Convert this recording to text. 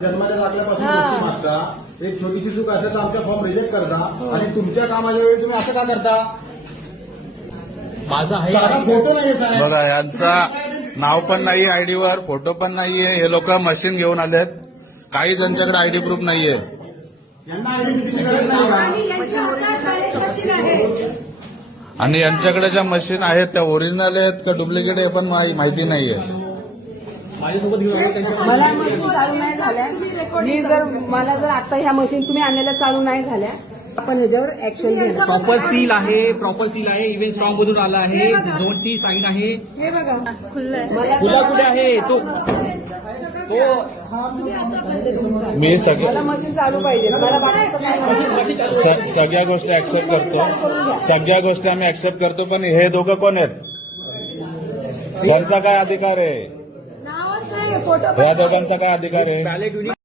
जन्माला लागल्यापासून गोष्टी मागता, एक छोटीशी चूक असेल तर आमच्या फॉर्म रिजेक्ट करता आणि तुमच्या कामाच्या वेळी तुम्ही असं का करता? माझा आहे साधा फोटो नाही साहेब. बघा यांचा नाव पण नाही आयडीवर, फोटो पण नाहीये. हे लोक मशीन घेऊन आलेत. काही ज्यांच्याकडे आयडी प्रूफ नाहीये यांना आयडेंटिटीची गरज नाही का? आणि यांच्याकडे ज्या मशीन आहेत त्या ओरिजिनल आहेत का डुप्लिकेट हे पण माहिती नाहीये. माझ्यासोबत घेऊन आले त्यांच्या मला मशीन चालू नाही झाल्या. मला जर आता ह्या मशीन तुम्ही आणलेल्या चालू नाही झाल्या, आपण ह्याच्यावर ऍक्शन घेणार. प्रॉपर सील आहे, इव्हेंट स्ट्रॉंग मधून आला आहे, झोनची साईन आहे. हे बघा खुल्लंय. तुला कुठे आहे तो मी मला मशीन चालू पाहिजे. मला बाकीचं काय नाही. सगळ्या गोष्टी ऍक्सेप्ट करतो. सगळ्या गोष्टी आम्ही ऍक्सेप्ट करतो. पण हे दोघं कोण आहेत? त्यांचा काय अधिकार आहे? नावच नाही फोटो. या दोघांचा काय अधिकार आहे? बॅलेट